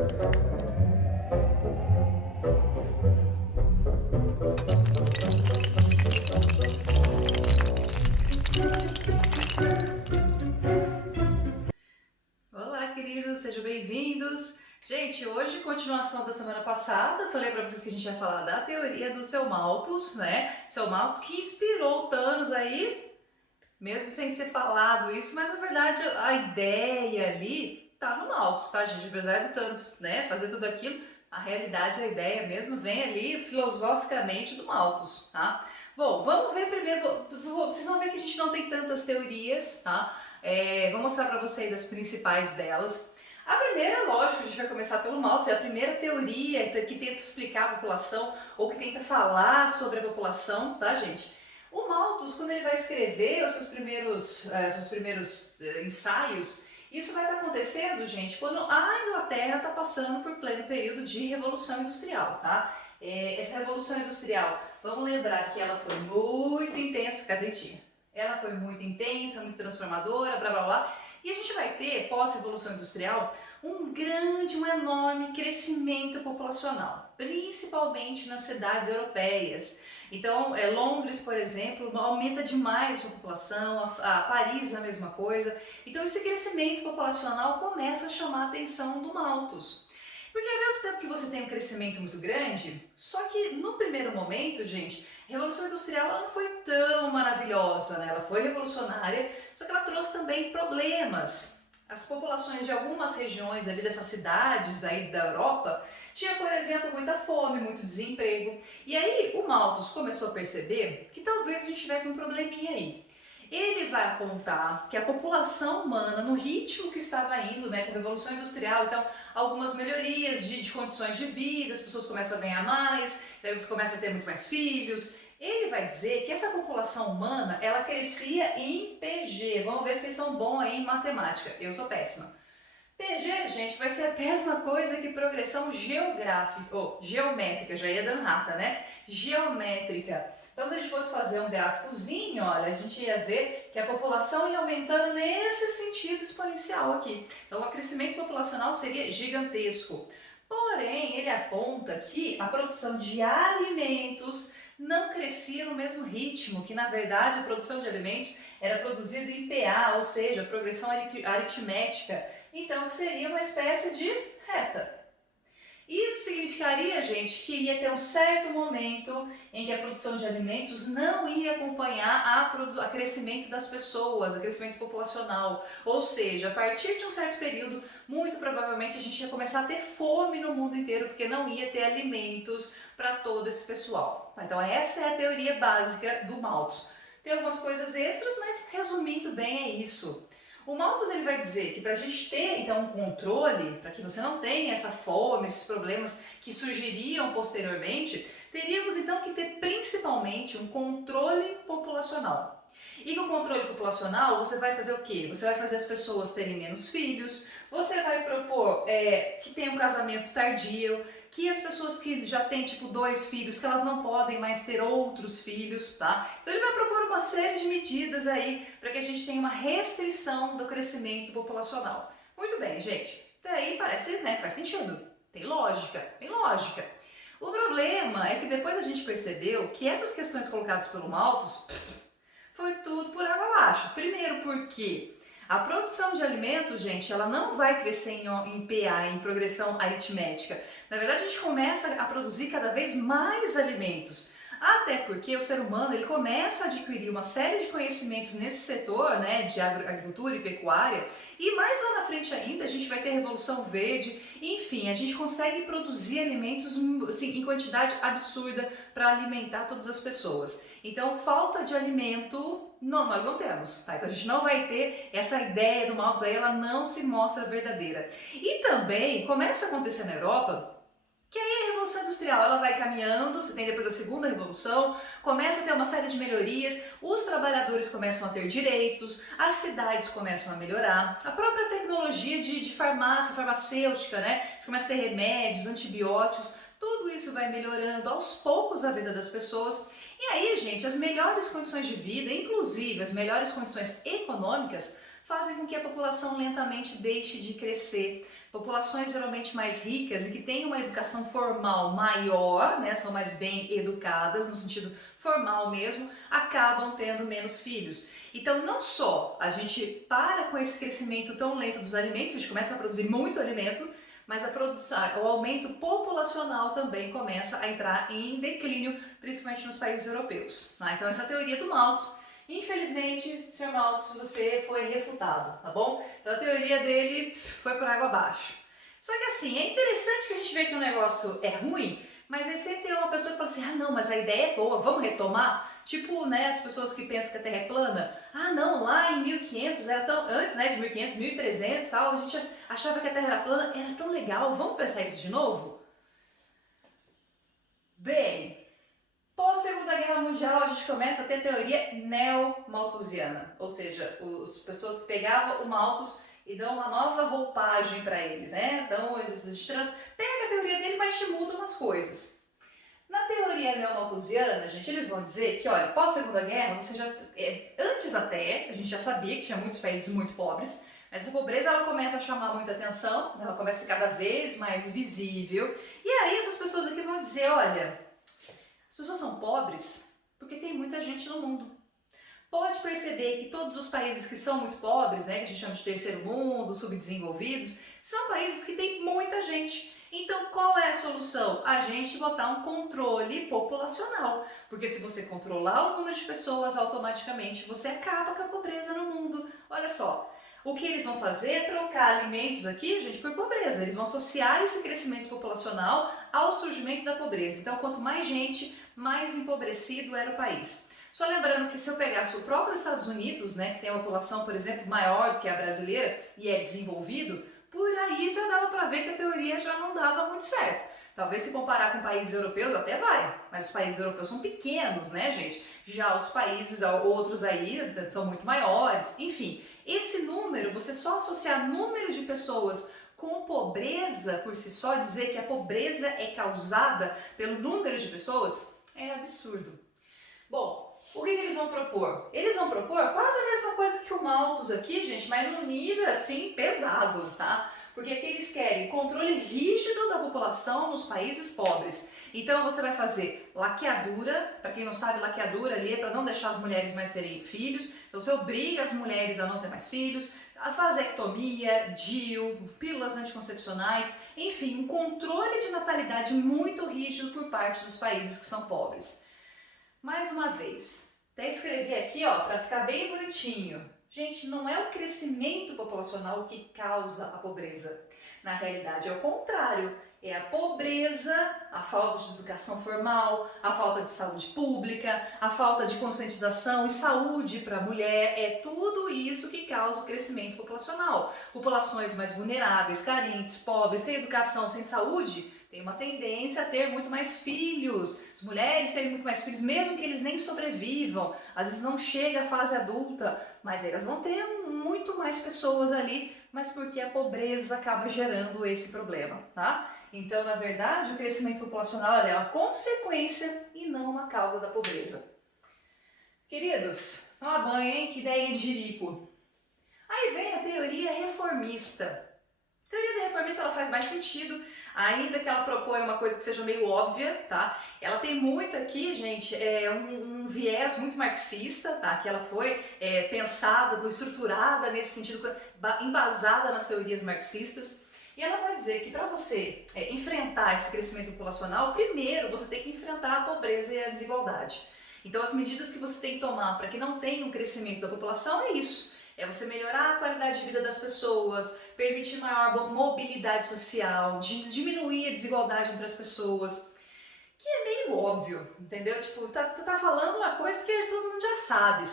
Olá, queridos, sejam bem-vindos. Gente, hoje, continuação da semana passada, falei para vocês que a gente ia falar da teoria do Seu Malthus, né? Seu Malthus que inspirou o Thanos aí, mesmo sem ser falado isso, mas na verdade a ideia ali tá no Malthus, tá, gente? Apesar do Thanos, né, fazer tudo aquilo, a realidade, a ideia mesmo vem ali filosoficamente do Malthus, tá? Bom, vamos ver primeiro, vocês vão ver que a gente não tem tantas teorias, tá? Vou mostrar para vocês as principais delas. A primeira, lógico, a gente vai começar pelo Malthus, é a primeira teoria que tenta explicar a população ou que tenta falar sobre a população, tá, gente? O Malthus, quando ele vai escrever os seus primeiros ensaios, isso vai estar acontecendo, gente, quando a Inglaterra está passando por pleno período de Revolução Industrial, tá? Essa Revolução Industrial, vamos lembrar que ela foi muito intensa, cadetinha? Ela foi muito intensa, muito transformadora, blá blá blá. E a gente vai ter, pós-Revolução Industrial, um enorme crescimento populacional, principalmente nas cidades europeias. Então, Londres, por exemplo, aumenta demais a sua população, a Paris a mesma coisa. Então, esse crescimento populacional começa a chamar a atenção do Malthus. Porque ao mesmo tempo que você tem um crescimento muito grande, só que no primeiro momento, gente, a Revolução Industrial ela não foi tão maravilhosa, né? Ela foi revolucionária, só que ela trouxe também problemas. As populações de algumas regiões ali dessas cidades aí da Europa tinha, por exemplo, muita fome, muito desemprego. E aí o Malthus começou a perceber que talvez a gente tivesse um probleminha aí. Ele vai apontar que a população humana, no ritmo que estava indo, né, com a Revolução Industrial, então algumas melhorias de condições de vida, as pessoas começam a ganhar mais, daí você começa a ter muito mais filhos. Ele vai dizer que essa população humana, ela crescia em PG. Vamos ver se vocês são bons aí em matemática. Eu sou péssima. PG, gente, vai ser a mesma coisa que progressão geográfica, ou geométrica, já ia dando rata, né? Geométrica. Então, se a gente fosse fazer um gráficozinho, olha, a gente ia ver que a população ia aumentando nesse sentido exponencial aqui. Então, o crescimento populacional seria gigantesco. Porém, ele aponta que a produção de alimentos não crescia no mesmo ritmo, que na verdade a produção de alimentos era produzida em PA, ou seja, progressão aritmética. Então, seria uma espécie de reta. Isso significaria, gente, que ia ter um certo momento em que a produção de alimentos não ia acompanhar a crescimento das pessoas, o crescimento populacional. Ou seja, a partir de um certo período, muito provavelmente a gente ia começar a ter fome no mundo inteiro, porque não ia ter alimentos para todo esse pessoal. Então essa é a teoria básica do Malthus. Tem algumas coisas extras, mas resumindo bem é isso. O Malthus ele vai dizer que para a gente ter então um controle, para que você não tenha essa fome, esses problemas que surgiriam posteriormente, teríamos então que ter principalmente um controle populacional. E com o controle populacional você vai fazer o quê? Você vai fazer as pessoas terem menos filhos, você vai propor que tenha um casamento tardio, que as pessoas que já têm tipo 2 filhos, que elas não podem mais ter outros filhos, tá? Então ele vai propor uma série de medidas aí para que a gente tenha uma restrição do crescimento populacional. Muito bem, gente. Daí parece, né, faz sentido. Tem lógica, tem lógica. O problema é que depois a gente percebeu que essas questões colocadas pelo Malthus foi tudo por água abaixo. Primeiro porque a produção de alimentos, gente, ela não vai crescer em PA, em progressão aritmética. Na verdade, a gente começa a produzir cada vez mais alimentos. Até porque o ser humano ele começa a adquirir uma série de conhecimentos nesse setor, né, de agricultura e pecuária, e mais lá na frente ainda a gente vai ter a Revolução Verde, enfim, a gente consegue produzir alimentos assim, em quantidade absurda para alimentar todas as pessoas. Então, falta de alimento, não, nós não temos, tá? Então a gente não vai ter essa ideia do Malthus aí, ela não se mostra verdadeira. E também começa a acontecer na Europa que aí a Revolução Industrial ela vai caminhando, você tem depois a Segunda Revolução, começa a ter uma série de melhorias, os trabalhadores começam a ter direitos, as cidades começam a melhorar, a própria tecnologia de farmácia, farmacêutica, né? Começa a ter remédios, antibióticos, tudo isso vai melhorando aos poucos a vida das pessoas. E aí, gente, as melhores condições de vida, inclusive as melhores condições econômicas, fazem com que a população lentamente deixe de crescer. Populações geralmente mais ricas e que têm uma educação formal maior, né, são mais bem educadas no sentido formal mesmo, acabam tendo menos filhos. Então não só a gente para com esse crescimento tão lento dos alimentos, a gente começa a produzir muito alimento, mas a produção, o aumento populacional também começa a entrar em declínio, principalmente nos países europeus. Tá? Então essa teoria do Malthus, infelizmente, Sr. Malthus, você foi refutado, tá bom? Então a teoria dele foi por água abaixo. Só que assim, é interessante que a gente vê que o negócio é ruim, mas aí sempre tem uma pessoa que fala assim, ah não, mas a ideia é boa, vamos retomar? Tipo, né, as pessoas que pensam que a Terra é plana, ah não, lá em 1500, era tão, antes né, de 1500, 1300 tal, a gente achava que a Terra era plana, era tão legal, vamos pensar isso de novo? Bem, pós-Segunda Guerra Mundial, a gente começa a ter a teoria neo-malthusiana, ou seja, as pessoas que pegavam o Malthus e dão uma nova roupagem para ele, né? Então, a gente pega a teoria dele, mas te muda umas coisas. Na teoria neo-malthusiana, gente, eles vão dizer que, olha, pós-Segunda Guerra, você já, antes até, a gente já sabia que tinha muitos países muito pobres, mas a pobreza ela começa a chamar muita atenção, ela começa a ser cada vez mais visível, e aí essas pessoas aqui vão dizer, olha, as pessoas são pobres porque tem muita gente no mundo. Pode perceber que todos os países que são muito pobres, né, que a gente chama de terceiro mundo, subdesenvolvidos, são países que têm muita gente. Então, qual é a solução? A gente botar um controle populacional. Porque se você controlar o número de pessoas, automaticamente você acaba com a pobreza no mundo. Olha só, o que eles vão fazer é trocar alimentos aqui, gente, por pobreza. Eles vão associar esse crescimento populacional ao surgimento da pobreza. Então, quanto mais gente, mais empobrecido era o país. Só lembrando que se eu pegasse o próprio Estados Unidos, né, que tem uma população, por exemplo, maior do que a brasileira e é desenvolvido, por aí já dava para ver que a teoria já não dava muito certo. Talvez se comparar com países europeus até vai, mas os países europeus são pequenos, né, gente? Já os países outros aí são muito maiores, enfim. Esse número, você só associar número de pessoas com pobreza por si só, dizer que a pobreza é causada pelo número de pessoas, é absurdo. Bom, o que eles vão propor? Eles vão propor quase a mesma coisa que o Malthus aqui, gente, mas num nível assim pesado, tá? Porque aqui eles querem controle rígido da população nos países pobres. Então você vai fazer laqueadura, para quem não sabe, laqueadura ali é para não deixar as mulheres mais terem filhos, então você obriga as mulheres a não ter mais filhos, a vasectomia, DIU, pílulas anticoncepcionais, enfim, um controle de natalidade muito rígido por parte dos países que são pobres. Mais uma vez, até escrevi aqui ó, para ficar bem bonitinho. Gente, não é o crescimento populacional que causa a pobreza. Na realidade é o contrário, é a pobreza, a falta de educação formal, a falta de saúde pública, a falta de conscientização e saúde para a mulher, é tudo isso que causa o crescimento populacional. Populações mais vulneráveis, carentes, pobres, sem educação, sem saúde, tem uma tendência a ter muito mais filhos, as mulheres terem muito mais filhos, mesmo que eles nem sobrevivam, às vezes não chega à fase adulta, mas elas vão ter muito mais pessoas ali, mas porque a pobreza acaba gerando esse problema, tá? Então, na verdade, o crescimento populacional é uma consequência e não uma causa da pobreza. Queridos, toma banho, hein? Que ideia de jirico. Aí vem a teoria reformista. A teoria da reformista ela faz mais sentido, ainda que ela propõe uma coisa que seja meio óbvia, tá? Ela tem muito aqui, gente, um viés muito marxista, tá? Que ela foi pensada, estruturada nesse sentido, embasada nas teorias marxistas. E ela vai dizer que para você enfrentar esse crescimento populacional, primeiro você tem que enfrentar a pobreza e a desigualdade. Então as medidas que você tem que tomar para que não tenha um crescimento da população é isso. É você melhorar a qualidade de vida das pessoas, permitir maior mobilidade social, diminuir a desigualdade entre as pessoas, que é meio óbvio, entendeu? Tipo, tu tá falando uma coisa que todo mundo já sabe?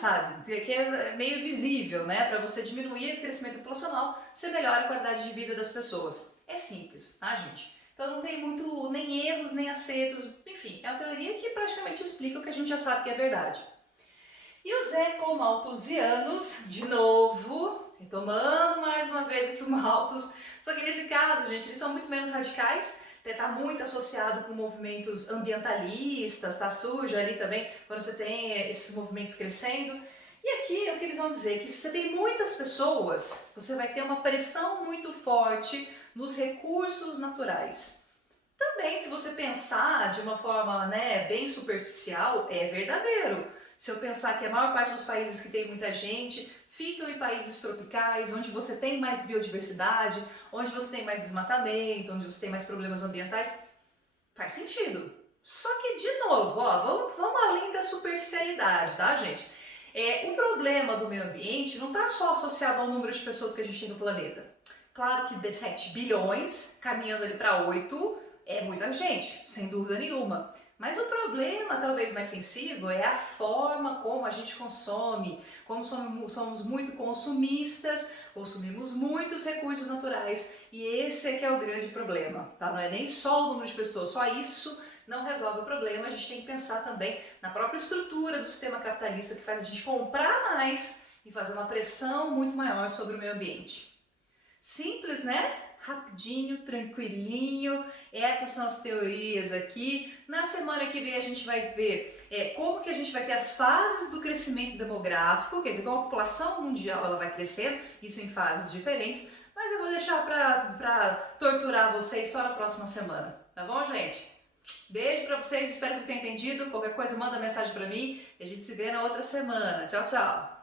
Que é meio visível, né? Para você diminuir o crescimento populacional, você melhora a qualidade de vida das pessoas. É simples, tá, gente? Então não tem muito nem erros, nem acertos, enfim, é uma teoria que praticamente explica o que a gente já sabe que é verdade. E os ecomalthusianos, de novo, retomando mais uma vez aqui o Malthus, só que nesse caso, gente, eles são muito menos radicais, está muito associado com movimentos ambientalistas, está sujo ali também, quando você tem esses movimentos crescendo. E aqui o que eles vão dizer, que se você tem muitas pessoas, você vai ter uma pressão muito forte nos recursos naturais. Também, se você pensar de uma forma, bem superficial, é verdadeiro. Se eu pensar que a maior parte dos países que tem muita gente ficam em países tropicais, onde você tem mais biodiversidade, onde você tem mais desmatamento, onde você tem mais problemas ambientais, faz sentido. Só que, de novo, vamos além da superficialidade, tá, gente? O problema do meio ambiente não está só associado ao número de pessoas que a gente tem no planeta. Claro que de 7 bilhões, caminhando ali para 8, é muita gente, sem dúvida nenhuma. Mas o problema, talvez mais sensível, é a forma como a gente consome. Como somos muito consumistas, consumimos muitos recursos naturais e esse é que é o grande problema, tá? Não é nem só o número de pessoas, só isso não resolve o problema. A gente tem que pensar também na própria estrutura do sistema capitalista que faz a gente comprar mais e fazer uma pressão muito maior sobre o meio ambiente. Simples, né? Rapidinho, tranquilinho. Essas são as teorias aqui. Na semana que vem a gente vai ver como que a gente vai ter as fases do crescimento demográfico, quer dizer, como a população mundial ela vai crescendo, isso em fases diferentes, mas eu vou deixar para torturar vocês só na próxima semana, tá bom, gente? Beijo para vocês, espero que vocês tenham entendido. Qualquer coisa manda mensagem para mim e a gente se vê na outra semana. Tchau, tchau!